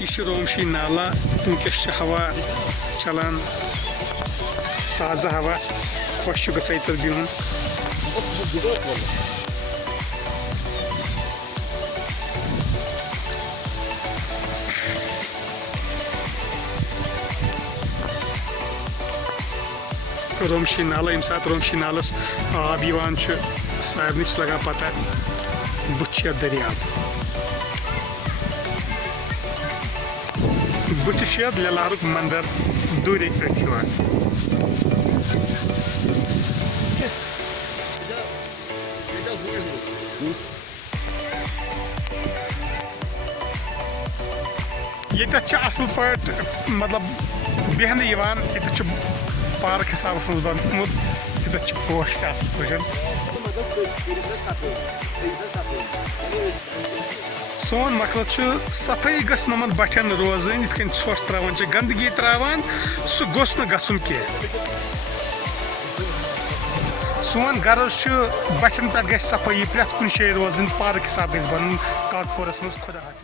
यह रोमशी नाला वनकस हवा चलान ताज़ा हवा खुश गई बिहुन रोमशी नाला यम सात रोमशी नालस आब यवान सारे लगान पता बुत दरियाव बुत ललारुक मंदिर दूर अथवान ये असल पे मतलब बेहन ये पार्क हिसाब से बनमुत ये पोश असल पे सोन मकसद सफाई गस नमन बठन रोजन इत ोट त्रावान गंदगी त्रावान सह गोस न गसुन कह सोन गर्ज बचन पे गस सफाई प्रेथ कुन जाए रोजन पार्क हिसाब गस बन कागपुरस मज खुदा